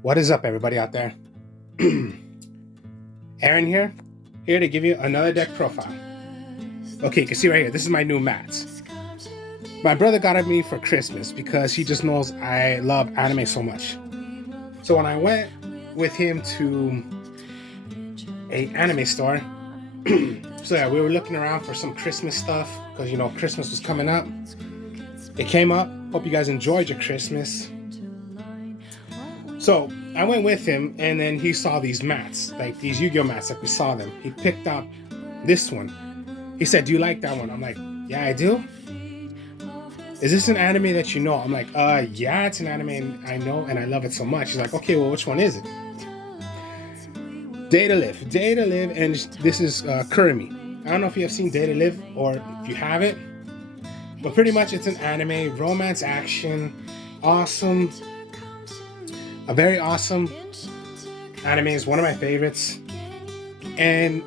What is up, everybody out there? Aaron here to give you another deck profile. Okay, you can see right here, this is my new mats. My brother got it me for Christmas because he just knows I love anime so much. So when I went with him to a anime store, so yeah, we were looking around for some Christmas stuff because, you know, Christmas was coming up. It came up. Hope you guys enjoyed your Christmas. So I went with him, and then he saw these mats, like these Yu-Gi-Oh mats, like we saw them. He picked up this one. He said, "Do you like that one?" I'm like, "Yeah, I do." "Is this an anime that you know?" I'm like, yeah, it's an anime I know and I love it so much." He's like, "Okay, well, which one is it?" Data Live, and this is Kurumi. I don't know if you have seen Data Live or if you have it, but pretty much it's an anime, romance, action, awesome. A very awesome anime, is one of my favorites, and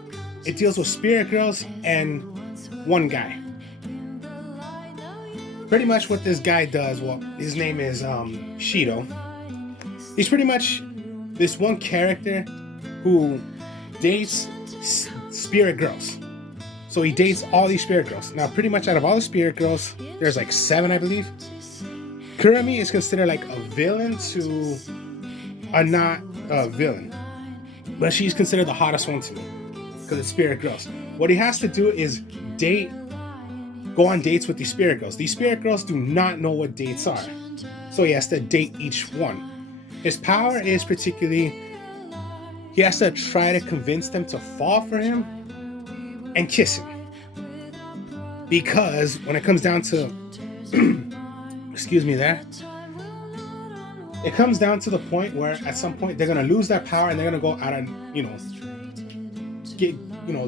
it deals with spirit girls and one guy. Pretty much what this guy does, well, his name is Shido. He's pretty much this one character who dates spirit girls. So he dates all these spirit girls. Now, pretty much out of all the spirit girls, there's like 7, I believe. Kurumi is considered like a villain to not a villain, but she's considered the hottest one to me because it's spirit girls. What he has to do is go on dates with these spirit girls. These spirit girls do not know what dates are, so he has to date each one. His power is particularly, he has to try to convince them to fall for him and kiss him, because when it comes down to excuse me there, it comes down to the point where at some point they're gonna lose their power and they're gonna go out and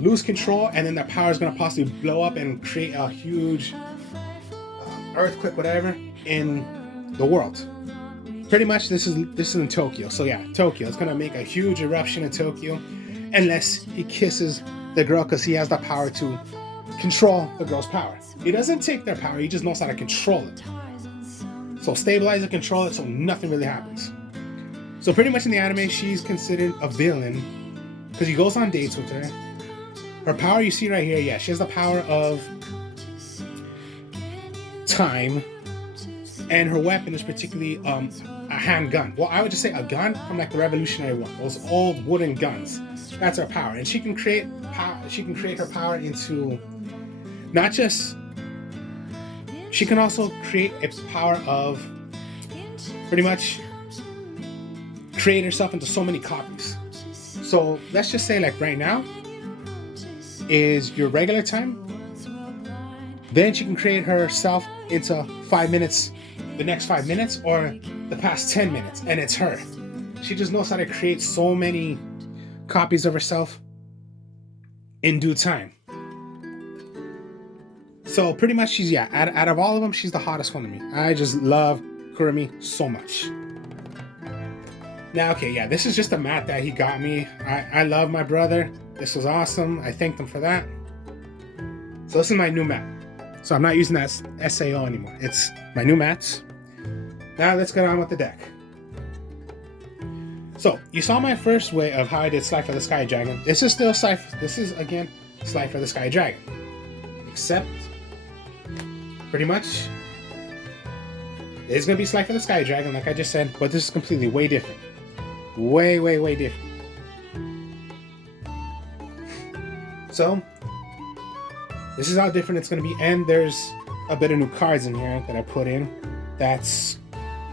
lose control, and then their power is gonna possibly blow up and create a huge earthquake, whatever, in the world. Pretty much this is in Tokyo. So yeah, Tokyo. It's gonna make a huge eruption in Tokyo unless he kisses the girl, because he has the power to control the girl's power. He doesn't take their power, he just knows how to control it. So stabilize and control it so nothing really happens. So pretty much in the anime, she's considered a villain because he goes on dates with her. Her power you see right here, yeah, she has the power of time, and her weapon is particularly a handgun. Well, I would just say a gun from like the Revolutionary War, those old wooden guns. That's her power, and she can create power. She can create her power into not just. She can also create a power of pretty much create herself into so many copies. So let's just say, like right now is your regular time. Then she can create herself into 5 minutes, the next 5 minutes, or the past 10 minutes, and it's her. She just knows how to create so many copies of herself in due time. So pretty much she's, yeah, out of all of them, she's the hottest one to me. I just love Kurumi so much. Now, okay, yeah, this is just a mat that he got me. I love my brother. This was awesome. I thanked him for that. So this is my new mat. So I'm not using that SAO anymore. It's my new mats. Now let's get on with the deck. So you saw my first way of how I did Slifer the Sky Dragon. This is still Slifer. This is again Slifer the Sky Dragon, except pretty much it's gonna be Slifer the Sky Dragon, like I just said, but this is completely way different. Way different. So this is how different it's gonna be, and there's a bit of new cards in here that I put in that's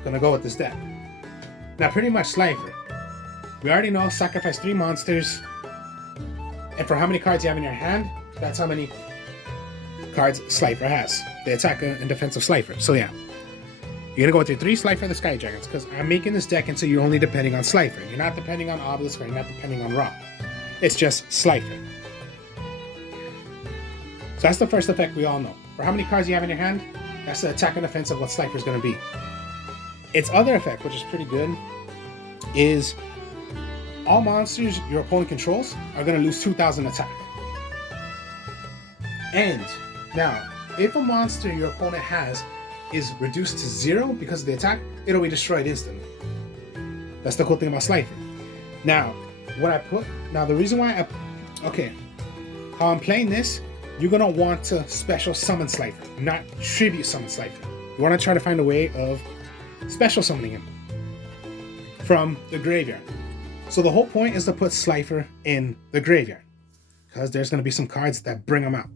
gonna go with this deck. Now pretty much Slifer. We already know sacrifice 3 monsters, and for how many cards you have in your hand, that's how many cards Slifer has. The attack and defensive Slifer. So yeah, you're gonna go with your 3 Slifer the Sky Dragons, because I'm making this deck and so you're only depending on Slifer. You're not depending on Obelisk, or you're not depending on Ra. It's just Slifer. So that's the first effect we all know. For how many cards you have in your hand, that's the attack and defense of what Slifer is gonna be. Its other effect, which is pretty good, is all monsters your opponent controls are gonna lose 2,000 attack. And now, if a monster your opponent has is reduced to 0 because of the attack, it'll be destroyed instantly. That's the cool thing about Slifer. Now, the reason why how I'm playing this, you're gonna want to special summon Slifer, not tribute summon Slifer. You want to try to find a way of special summoning him from the graveyard. So the whole point is to put Slifer in the graveyard, because there's going to be some cards that bring him out.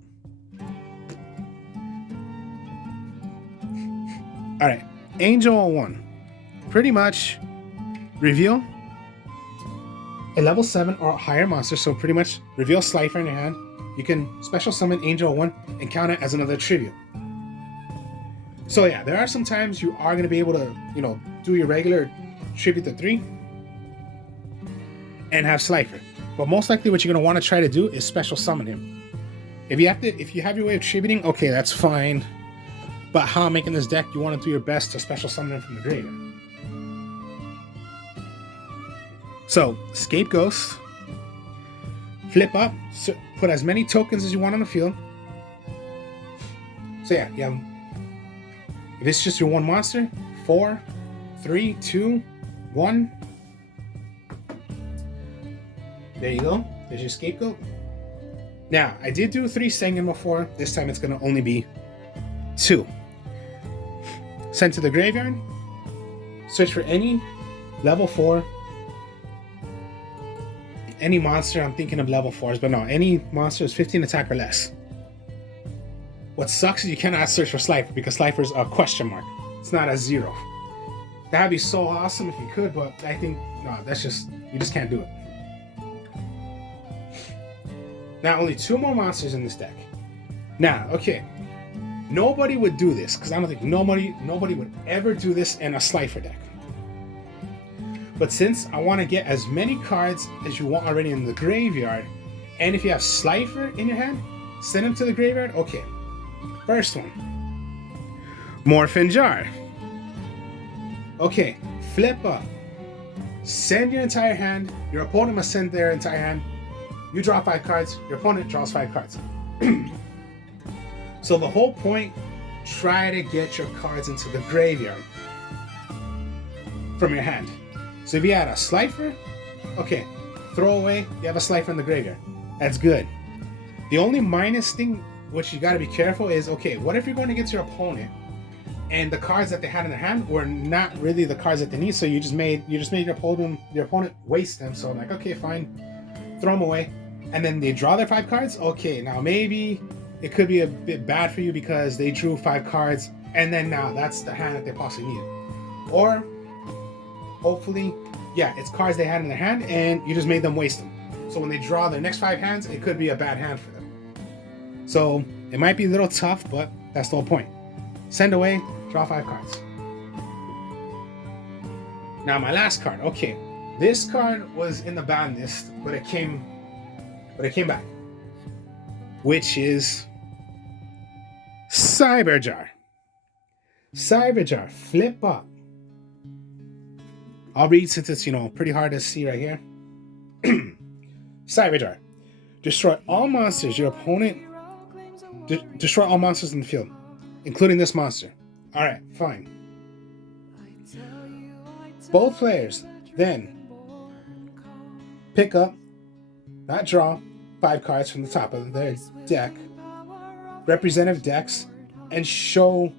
Alright, Angel on 1. Pretty much reveal a level 7 or higher monster, so pretty much reveal Slifer in your hand. You can special summon Angel on 1 and count it as another tribute. So yeah, there are some times you are going to be able to, do your regular tribute to 3 and have Slifer. But most likely what you're going to want to try to do is special summon him. If you have your way of tributing, okay, that's fine. But how I'm making this deck, you want to do your best to special summon him from the graveyard. So, Scapegoat, flip up, put as many tokens as you want on the field. So yeah, you have, if it's just your one monster, 4, 3, 2, 1. There you go. There's your Scapegoat. Now, I did do 3 Sengen before. This time it's going to only be 2. Sent to the graveyard. Search for any level 4. Any monster, I'm thinking of level 4s, but no, any monster is 15 attack or less. What sucks is you cannot search for Slifer because Slifer's a question mark. It's not a 0. That'd be so awesome if you could, but I think, no, you just can't do it. Now, only 2 more monsters in this deck. Now, okay, nobody would do this, because I don't think nobody would ever do this in a Slifer deck. But since I want to get as many cards as you want already in the graveyard, and if you have Slifer in your hand, send them to the graveyard. Okay, first one, Morphin Jar. Okay, flip up. Send your entire hand. Your opponent must send their entire hand. You draw 5 cards. Your opponent draws 5 cards. So the whole point, try to get your cards into the graveyard from your hand. So if you had a Slifer, okay, throw away, you have a Slifer in the graveyard. That's good. The only minus thing which you got to be careful is, okay, what if you're going against your opponent and the cards that they had in their hand were not really the cards that they need, so you just made your opponent waste them. So like, okay, fine, throw them away. And then they draw their 5 cards. Okay, now maybe it could be a bit bad for you because they drew 5 cards and then now that's the hand that they possibly need. Or hopefully, yeah, it's cards they had in their hand and you just made them waste them. So when they draw their next 5 hands, it could be a bad hand for them. So it might be a little tough, but that's the whole point. Send away, draw 5 cards. Now my last card. Okay, this card was in the ban list, but it came back, which is Cyberjar. Cyberjar, flip up. I'll read since it's, pretty hard to see right here. Cyberjar. Destroy all monsters your opponent... destroy all monsters in the field, including this monster. Alright, fine. Both players then pick up, not draw, 5 cards from the top of their deck, representative decks, and show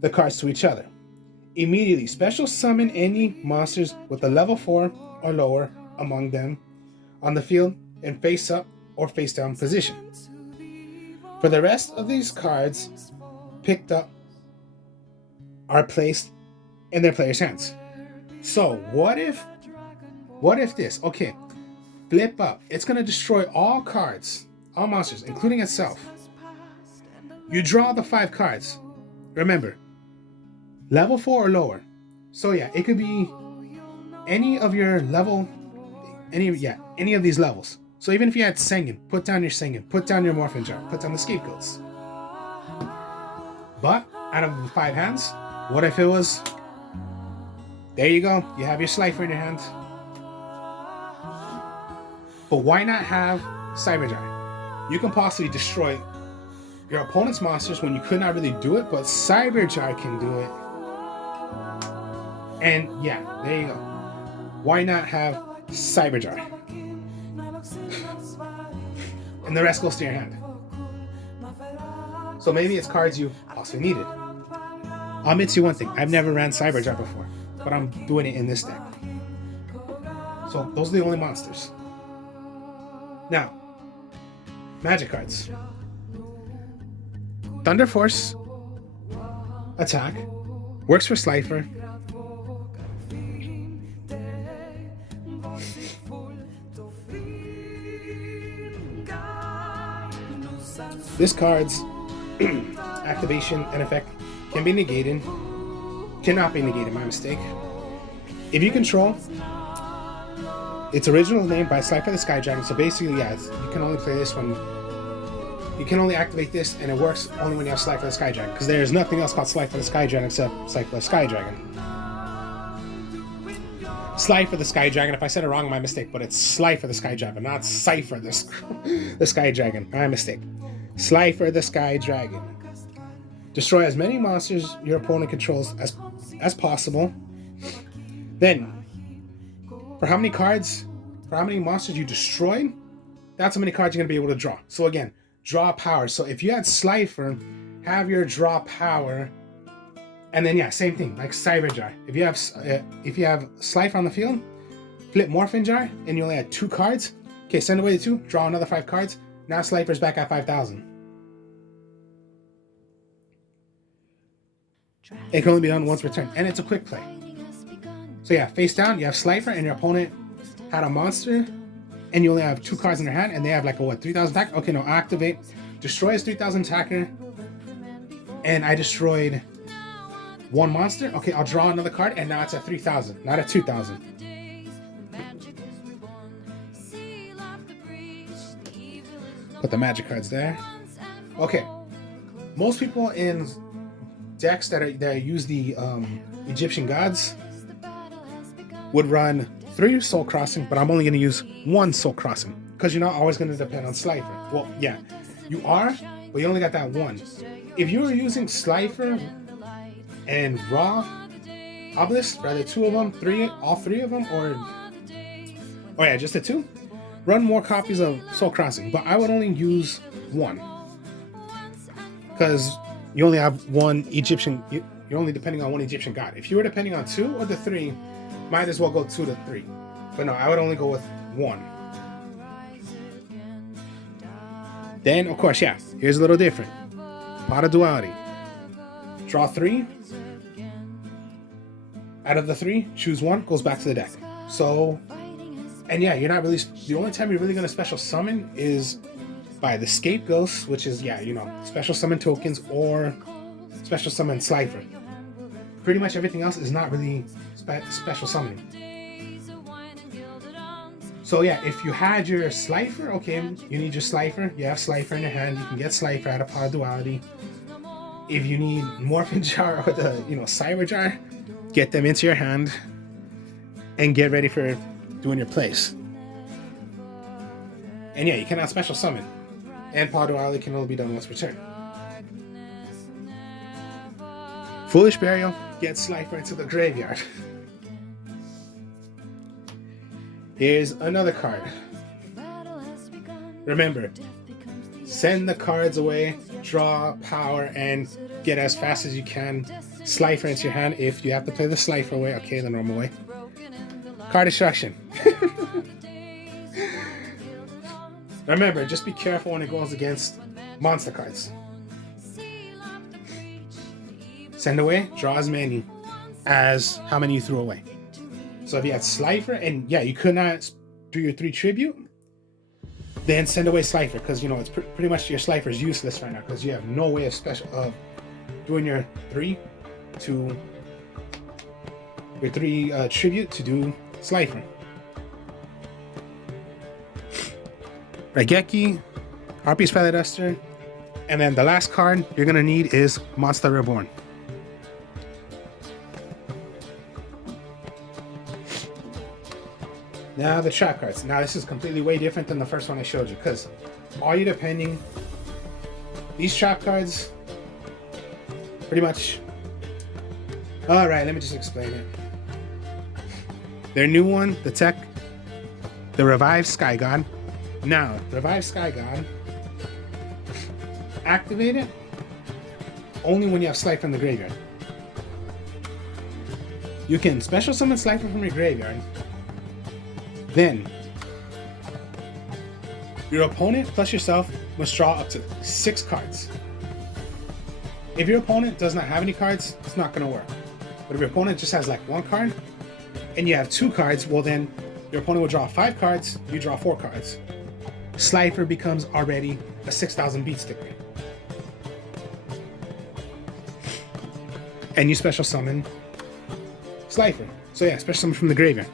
the cards to each other. Immediately, special summon any monsters with a level 4 or lower among them on the field in face up or face down position. For the rest of these cards picked up are placed in their player's hands. So what if this? Okay, flip up. It's going to destroy all cards, all monsters, including itself. You draw the 5 cards. Remember, level 4 or lower. So yeah, it could be any of your level, any of these levels. So even if you had Sengen, put down your Sengen, put down your Morphin Jar, put down the Scapegoats. But out of the 5 hands, what if it was... There you go. You have your Slifer in your hand. But why not have Cyberjar? You can possibly destroy your opponent's monsters when you could not really do it, but Cyberjar can do it. And yeah, there you go. Why not have Cyberjar? And the rest goes to your hand. So maybe it's cards you also needed. I'll admit you one thing. I've never ran Cyberjar before, but I'm doing it in this deck. So those are the only monsters. Now, magic cards. Thunder Force attack works for Slifer. This card's activation and effect can be negated. Cannot be negated, my mistake. If you control its original name by Slifer the Sky Dragon, so basically, yeah, you can only play this when you can only activate this, and it works only when you have Slifer the Sky Dragon, because there's nothing else called Slifer the Sky Dragon except Slifer the Sky Dragon. Slifer the Sky Dragon. If I said it wrong, my mistake, but it's Slifer the Sky Dragon, not Cypher the Sky Dragon. My mistake. Slifer the Sky Dragon. Destroy as many monsters your opponent controls as possible. Then, for how many monsters you destroyed, that's how many cards you're going to be able to draw. So again, draw power. So if you had Slifer, have your draw power, and then yeah, same thing like Cyberjar. If you have Slifer on the field, flip Morphin Jar, and you only had 2 cards. Okay, send away the 2, draw another 5 cards. Now Slifer's back at 5,000. It can only be done once per turn, and it's a quick play. So yeah, face down, you have Slifer, and your opponent had a monster, and you only have 2 cards in their hand, and they have like a what, 3,000 attack? Okay, no, activate. Destroys 3,000 attacker, and I destroyed 1 monster. Okay, I'll draw another card, and now it's at 3,000, not at 2,000. Put the magic cards there. Okay, most people in decks that use the Egyptian gods would run 3 Soul Crossing, but I'm only going to use 1 Soul Crossing because you're not always going to depend on Slifer. Well, yeah, you are, but you only got that 1. If you were using Slifer and Raw Obelisk, rather 2 of them, 3, all 3 of them, or yeah, just the 2, run more copies of Soul Crossing, but I would only use 1 because you only have 1 Egyptian. You're only depending on 1 Egyptian god. If you were depending on 2 or the 3, might as well go 2 to 3. But no, I would only go with 1. Then, of course, yeah, here's a little different. Pot of Duality. Draw 3. Out of the 3, choose 1, goes back to the deck. So, and yeah, you're not really, the only time you're really going to special summon is by the Scapegoats, which is, yeah, you know, special summon tokens or special summon Slifer. Pretty much everything else is not really special summoning. So yeah, if you had your Slifer, okay, you need your Slifer. You have Slifer in your hand. You can get Slifer out of Pot of Duality. If you need Morphin Jar or the, you know, Cyberjar, get them into your hand and get ready for doing your plays. And yeah, you cannot special summon. And Pot of Duality can only be done once per turn. Foolish Burial, get Slifer into the graveyard. Here's another card. Remember, send the cards away, draw power, and get as fast as you can Slifer into your hand. If you have to play the Slifer way, okay, the normal way. Card destruction. Remember, just be careful when it goes against monster cards. Send away, draw as many as how many you threw away. So if you had Slifer, and yeah, you could not do your 3 tribute, then send away Slifer, because you know it's pretty much your Slifer is useless right now because you have no way of doing your 3 tribute to do Slifer. Raigeki, Harpy's Feather Duster, and then the last card you're gonna need is Monster Reborn. Now the trap cards. Now this is completely way different than the first one I showed you because all you're depending these trap cards, pretty much. All right, let me just explain it. Their new one, the tech, the Revived Sky God. Now, Revived Sky God, activate it only when you have Slifer in the graveyard. You can special summon Slifer from your graveyard. Then, your opponent plus yourself must draw up to 6 cards. If your opponent does not have any cards, it's not going to work. But if your opponent just has like 1 card, and you have 2 cards, well then, your opponent will draw 5 cards, you draw 4 cards. Slifer becomes already a 6,000 beat sticker. And you special summon Slifer. So yeah, special summon from the graveyard.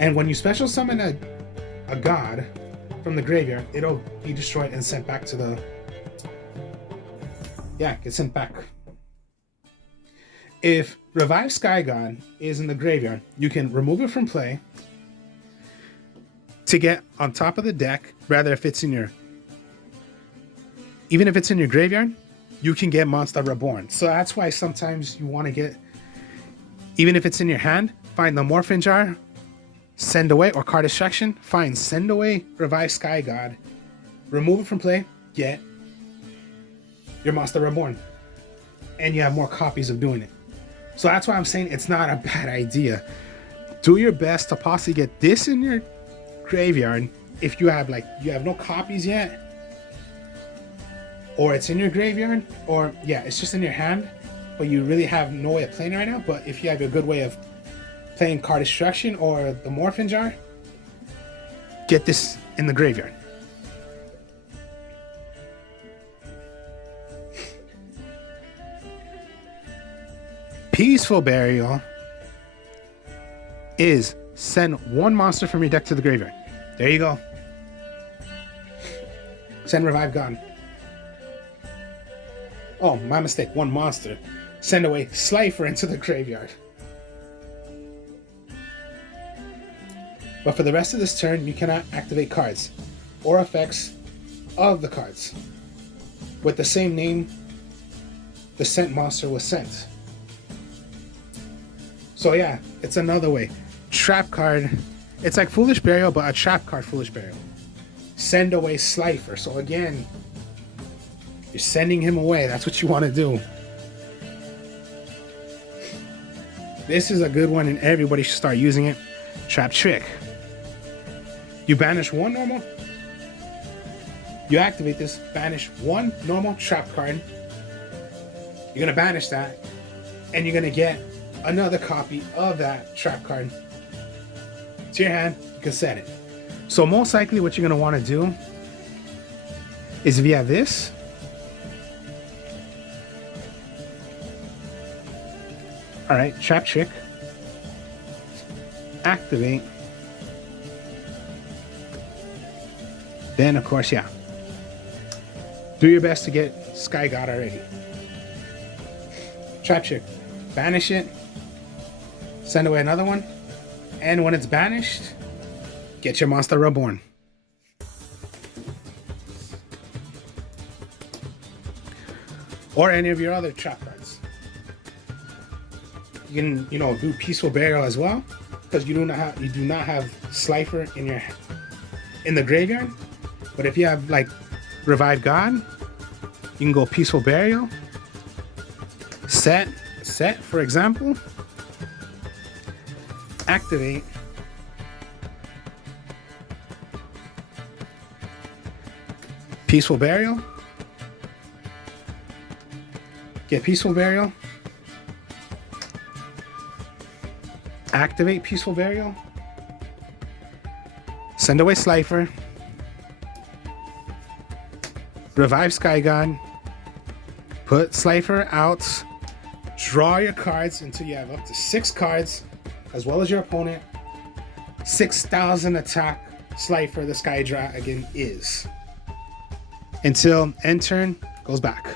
And when you special summon a god from the graveyard, it'll be destroyed and sent back to the... Yeah, get sent back. If Revived Sky God is in the graveyard, you can remove it from play to get on top of the deck, rather if it's in your... Even if it's in your graveyard, you can get Monster Reborn. So that's why sometimes you want to get... Even if it's in your hand, find the Morphin Jar, send away, or card destruction, find send away Revived Sky God, remove it from play, get your Monster Reborn. And you have more copies of doing it. So that's why I'm saying it's not a bad idea. Do your best to possibly get this in your graveyard if you have no copies yet, or it's in your graveyard, or yeah, it's just in your hand, but you really have no way of playing it right now. But if you have a good way of playing card destruction or the Morphin Jar, get this in the graveyard. Peaceful Burial is send 1 monster from your deck to the graveyard. There you go. Send Revive God. Oh, my mistake. 1 monster. Send away Slifer into the graveyard. But for the rest of this turn, you cannot activate cards or effects of the cards with the same name the sent monster was sent. So yeah, it's another way. Trap card. It's like Foolish Burial, but a trap card Foolish Burial. Send away Slifer. So again, you're sending him away. That's what you want to do. This is a good one and everybody should start using it. Trap Trick. You banish 1 normal. You activate this, banish 1 normal trap card. You're going to banish that, and you're going to get another copy of that trap card to your hand. You can set it. So most likely what you're going to want to do is, if you have this, all right, Trap Trick, activate, then of course, yeah, do your best to get Sky God already. Trap Trick, banish it, send away another one, and when it's banished, get your Monster Reborn. Or any of your other trap cards. You can, do Peaceful Burial as well, because you do not have Slifer in the graveyard. But if you have like Revive God, you can go Peaceful Burial. Set, for example. Activate. Peaceful Burial. Get Peaceful Burial. Activate Peaceful Burial. Send away Slifer. Revive Sky God. Put Slifer out. Draw your cards until you have up to 6 cards, as well as your opponent. 6,000 attack Slifer the Sky Dragon is. Until end turn goes back.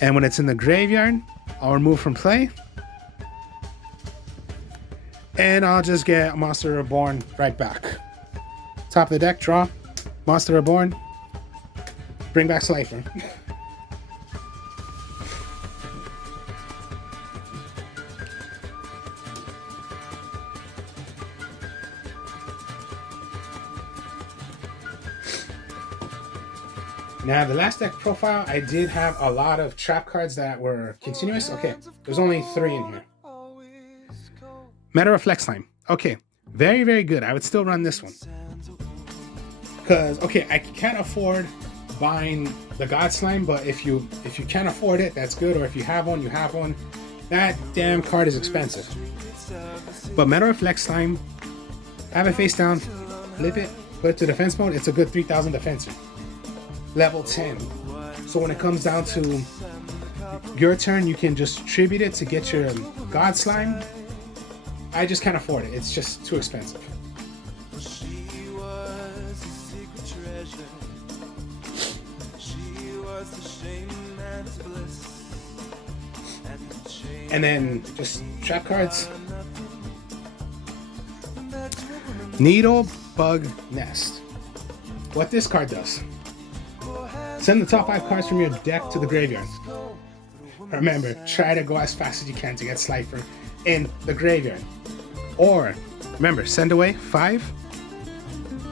And when it's in the graveyard, I'll remove from play. And I'll just get Monster Reborn right back. Top of the deck, draw, Monster Reborn, bring back Slifer. Now, the last deck profile, I did have a lot of trap cards that were continuous. Okay, there's only 3 in here. Meta Reflect Slime. Okay, very, very good. I would still run this one. Because, okay, I can't afford buying the God Slime, but if you can't afford it, that's good. Or if you have one, you have one. That damn card is expensive. But Meta Reflect Slime, have it face down, flip it, put it to defense mode. It's a good 3,000 defensive. Level 10. So when it comes down to your turn, you can just tribute it to get your God Slime. I just can't afford it. It's just too expensive. And then just trap cards. Needle Bug Nest. What this card does: send the top 5 cards from your deck to the graveyard. Remember, try to go as fast as you can to get Slifer in the graveyard. Or, remember, send away 5.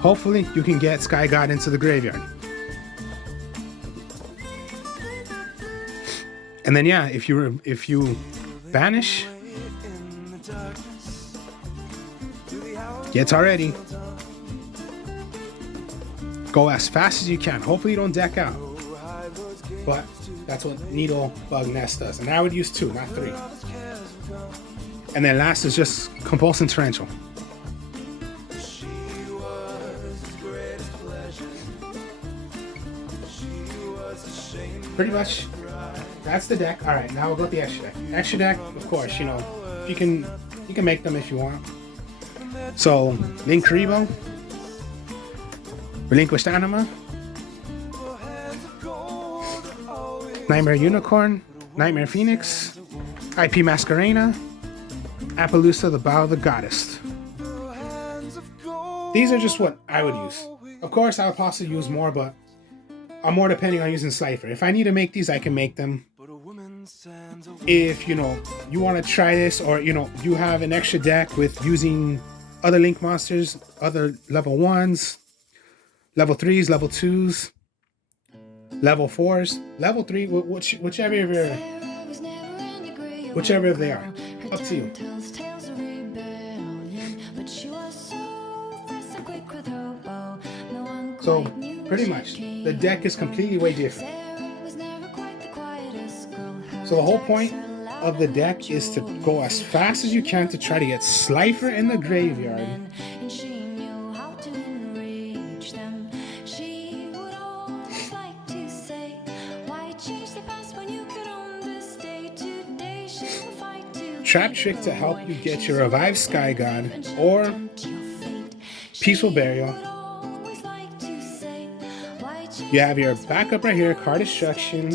Hopefully, you can get Sky God into the graveyard. And then, yeah, if you banish, gets already. Go as fast as you can. Hopefully, you don't deck out. But that's what Needle Bug Nest does. And I would use 2, not 3. And then last is just Compulsing Torrential. Pretty much, that's the deck. All right, now we'll go with the extra deck. Extra deck, of course, you know, you can make them if you want. So, Link Karibo, Relinquished Anima, Nightmare Unicorn, Nightmare Phoenix, IP Masquerena, Appaloosa, the Bow of the Goddess. These are just what I would use. Of course, I would possibly use more, but I'm more depending on using Slifer. If I need to make these, I can make them. If, you know, you want to try this, or, you know, you have an extra deck with using other Link monsters, other level 1s, level 3s, level 2s, level 4s, level 3, whichever they are. Up to you. So, pretty much, the deck is completely way different. So the whole point of the deck is to go as fast as you can to try to get Slifer in the graveyard. Trap Trick to help you get your Revived Sky God or Peaceful Burial. You have your backup right here, Card Destruction,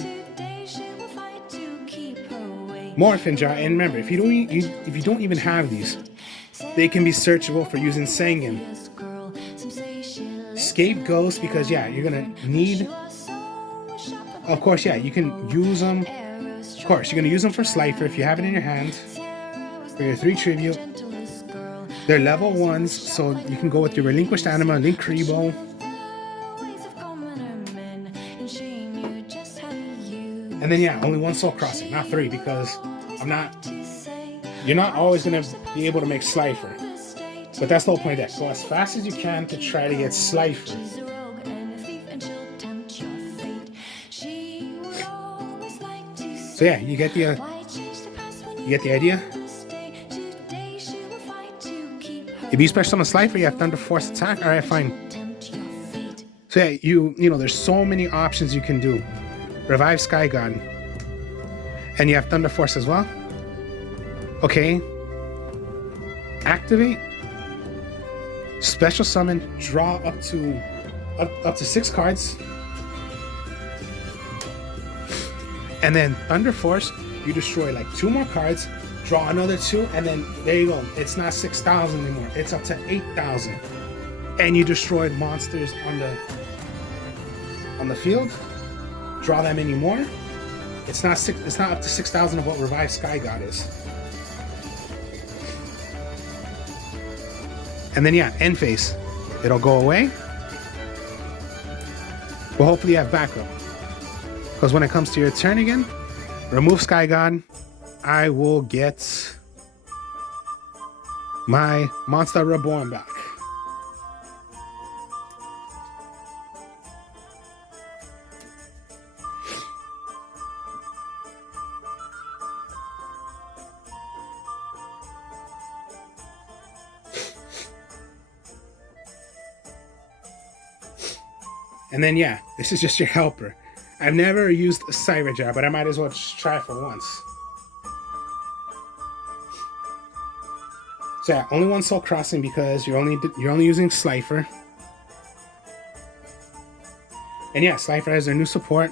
Morphin Jar, and remember, if you don't even have these, they can be searchable for using Sangan. Scapegoats, because yeah, you're gonna need. Of course, yeah, you can use them. Of course, you're gonna use them for Slifer if you have it in your hand. For your 3 tribute. They're level 1s, so you can go with your Relinquished Anima, Link Karibo. And then yeah, only 1 Soul Crossing, not 3, because you're not always gonna be able to make Slifer. But that's the whole point of that. Go as fast as you can to try to get Slifer. So yeah, you get the idea. If you special summon Slifer, you have Thunder Force attack. All right, fine. So yeah, you know, there's so many options you can do. Revive Sky God, and you have Thunder Force as well. Okay. Activate. Special summon. Draw up to 6 cards, and then Thunder Force. You destroy like 2 more cards. Draw another 2, and then there you go. It's not 6,000 anymore. It's up to 8,000, and you destroyed monsters on the field. draw them anymore. It's not up to 6,000 of what Revived Sky God is. And then yeah, end phase. It'll go away. But hopefully you have backup. Because when it comes to your turn again, remove Sky God, I will get my Monster Reborn back. And then yeah, this is just your helper. I've never used a Cyber Jar, but I might as well just try for once. So yeah, only one Soul Crossing because you're only using Slifer. And yeah, Slifer has their new support.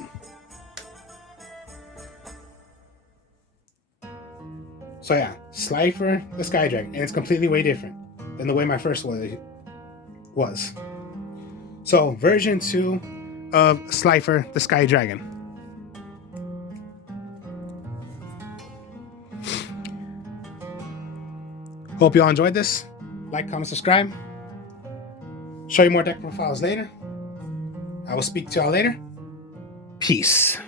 So yeah, Slifer, the Sky Dragon, and it's completely way different than the way my first one was. So version 2 of Slifer, the Sky Dragon. Hope you all enjoyed this. Like, comment, subscribe. Show you more deck profiles later. I will speak to y'all later. Peace.